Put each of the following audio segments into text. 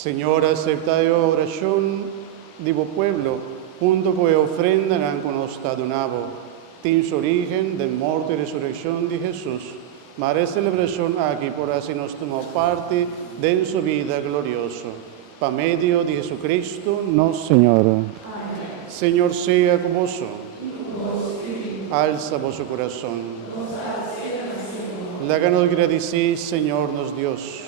Señor, acepta a oración de vuestro pueblo, junto con la ofrenda que nos ha donado. Tins origen de muerte y resurrección de Jesús. Mare celebración aquí por así nos tomó parte de su vida gloriosa. Por medio de Jesucristo, nuestro Señor. Amén. Señor sea con vos. Alza vuestro corazón. Láganos agradecer, Señor, nos Dios.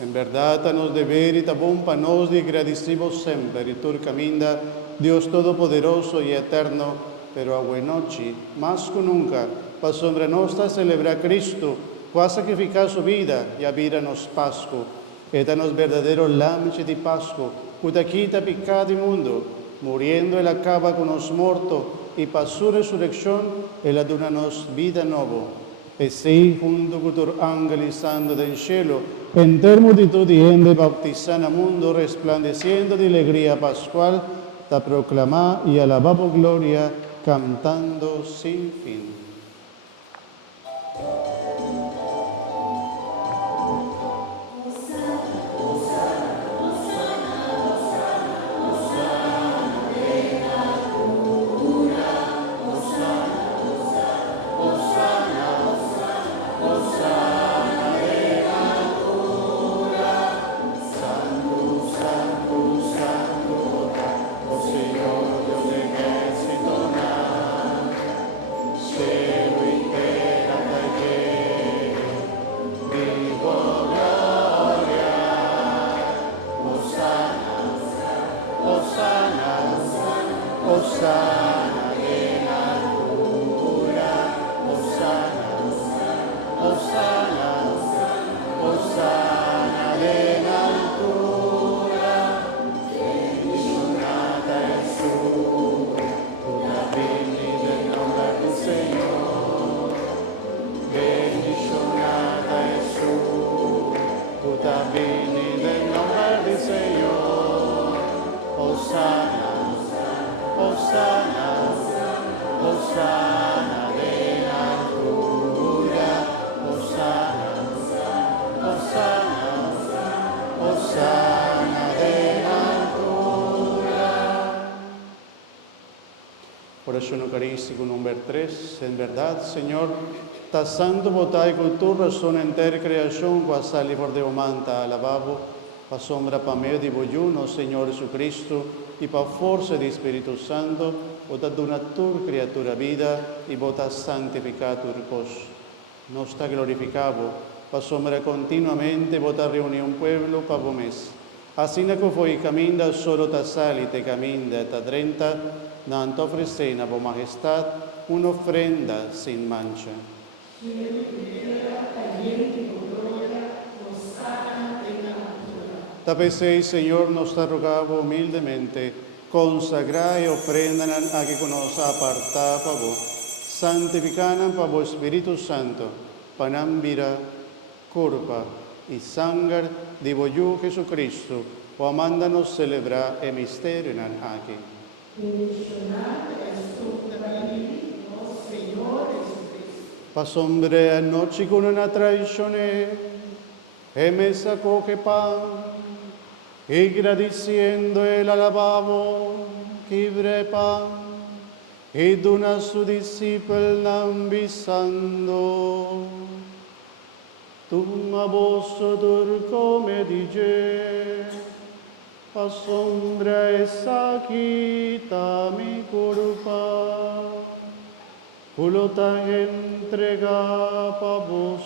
En verdad, a nos deber y tabón para nos de agradecimos siempre, y tu caminda, Dios Todopoderoso y Eterno, pero a buena noche, más que nunca, para sobre nuestra celebrar Cristo, que sacrificar su vida y a vida nos Pascua, étanos verdadero lámche de Pascua, que te quita pecado y mundo, muriendo él acaba con los muertos, y para su resurrección, él aduna nos vida nueva. E sei junto con tu ángel santo del cielo, en multitud de gente bautizada mundo, resplandeciendo de alegría pascual, te proclamá y alabamos gloria, cantando sin fin. Oración eucarística número 3. En verdad, Señor, ta santo votai con tu razón entera creación, cual sali por Deo manta alababo, pa sombra pa medio di vogliuno, Señor Jesucristo, y pa forza di Espíritu Santo, vota dona tu criatura vida, y vota santificatur cos. Nos está glorificado, pa sombra continuamente, vota reunir un pueblo pa vomes. Así que foi caminda solo ta sali, te caminda, ta drenta, nanto ofrecen a vuestra majestad una ofrenda sin mancha. Tapecéis, Señor, nos ha rogado humildemente, consagrar y ofrendan a que nos aparta para vos, santifican para vos Espíritu Santo, panambira, curva y sangre de voyu Jesucristo, o amándanos celebrar el misterio en aquí. Pasombre a noche con una tradizione, e me sacó que pan, y agradeciendo el alababo, quibre pan, y dona su discípulo ambisando. Tu a vos turco me dice, pasombra esa quita mi culpa, culota entrega pa vos.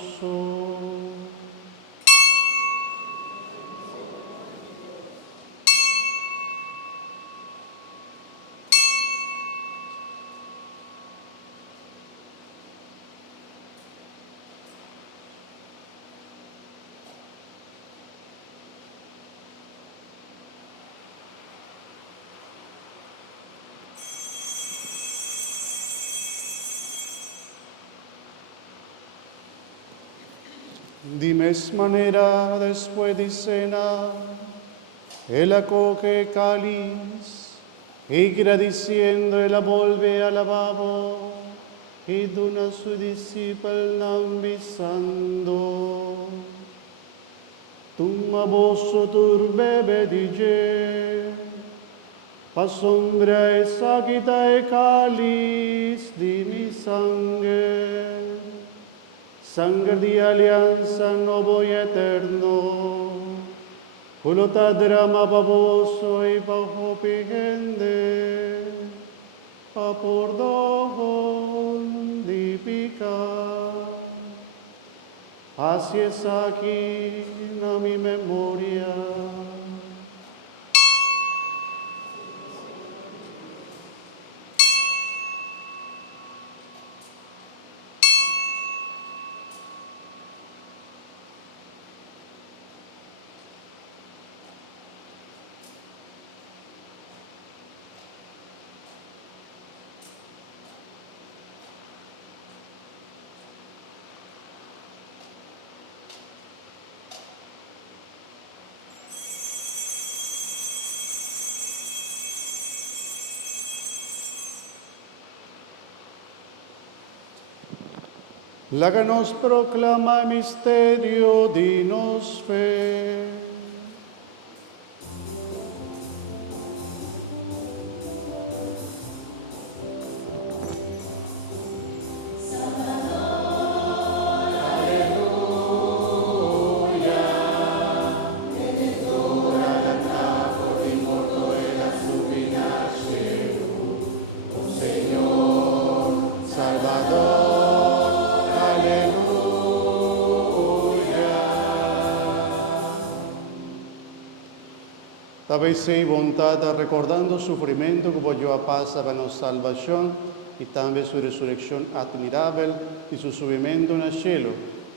De misma manera, después de cena, él acoge cáliz y agradeciendo él la vuelve al lavabo y dona a su discípulo ambisando. tum abosso turbe bedice, pas sombra e saquita e cáliz di mi sangue, sangre di alianza nuevo y eterno, culota drama baboso y bajo pigende, a por don di pica. Así es aquí a mi memoria. La que nos proclama el misterio, dinos fe. Sabéis y voluntad, recordando su sufrimiento que volvió a paz para nuestra salvación y también su resurrección admirable y su subimiento en el cielo.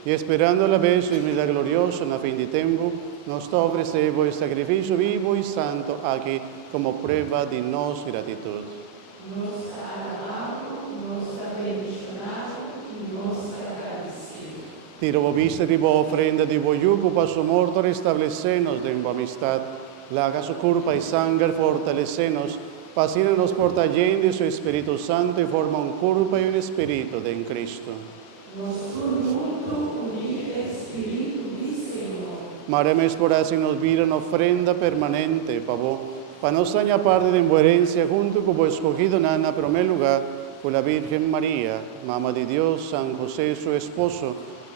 Y esperando la vez su vida gloriosa en la fin de tiempo, nos ofrecemos el sacrificio vivo y santo aquí como prueba de nuestra gratitud. Nos alabamos, nos bendicionamos y nos agradecemos. Tiro vista de vos ofrenda de vos yugo para su muerte restablecernos de amistad. La haga su culpa y sangre fortalecenos, pasínanos por tallen de su Espíritu Santo y forma un cuerpo y un espíritu de en Cristo. Maremes por así nos vida una ofrenda permanente, pavo, para nos dañar parte de incoherencia junto con vos escogido en primer lugar, con la Virgen María, Mamá de Dios, San José, su esposo,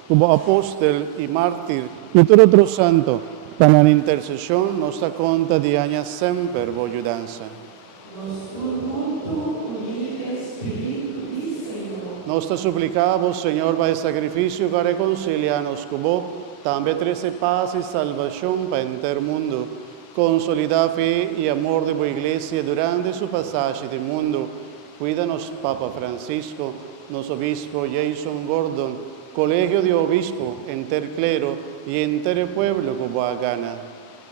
como apóstol y mártir, y todo otro santo, para la intercesión nos da cuenta de años siempre por ayudanza. Nos te suplicamos, Señor, para el sacrificio que reconcilianos con vos, también trece paz y salvación para el mundo. Consolida fe y amor de tu iglesia durante su pasaje del mundo. Cuídanos, Papa Francisco, nos obispo Jason Gordon, colegio de obispo, enter clero y enter pueblo que vos gana.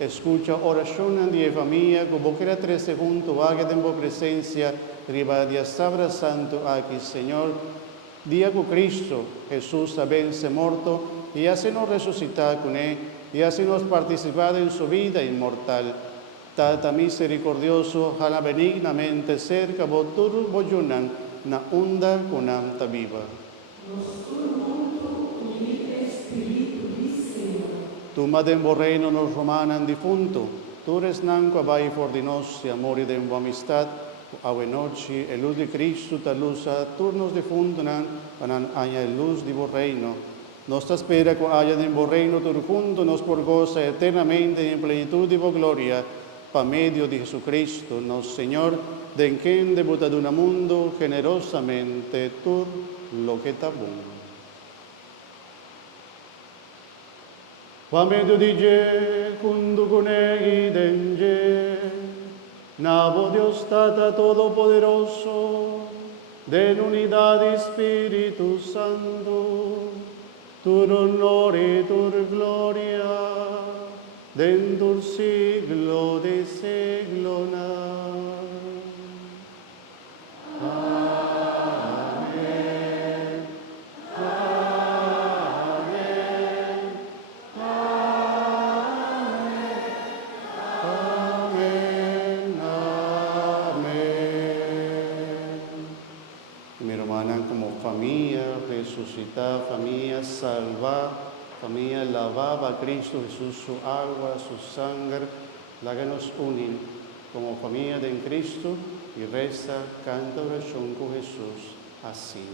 Escucha oración de familia que vos quieras trece juntos, haga en vos presencia, riba de Sabra Santo aquí, Señor. Día con Cristo, Jesús vence muerto y hacenos resucitar con él y hacenos participar en su vida inmortal. Tata misericordioso, jala benignamente cerca vos todos vos yunan, na onda con anta viva. Tu madre en reino nos romanan difunto, tú eres nanco vai for di nostri amori de amistad, a noche, el luz de Cristo, ta luz a turnos difunto nan, anan haya el luz de reino. Nos espera que haya de reino todo junto, nos por goza eternamente en plenitud de gloria, pa medio de Jesucristo, nos Señor, de quien debuta de un mundo generosamente tú lo que tabun. Pa medio di je, kundu kunegi denje, nabo Dios Tata Todopoderoso, de unidad de Espíritu Santo, tu honor y tu gloria, dentro del siglo de siglo. Familia, resucitar, familia, salvar, familia lavaba a Cristo Jesús su agua, su sangre, la que nos unen como familia de Cristo y resta canta oración con Jesús, así.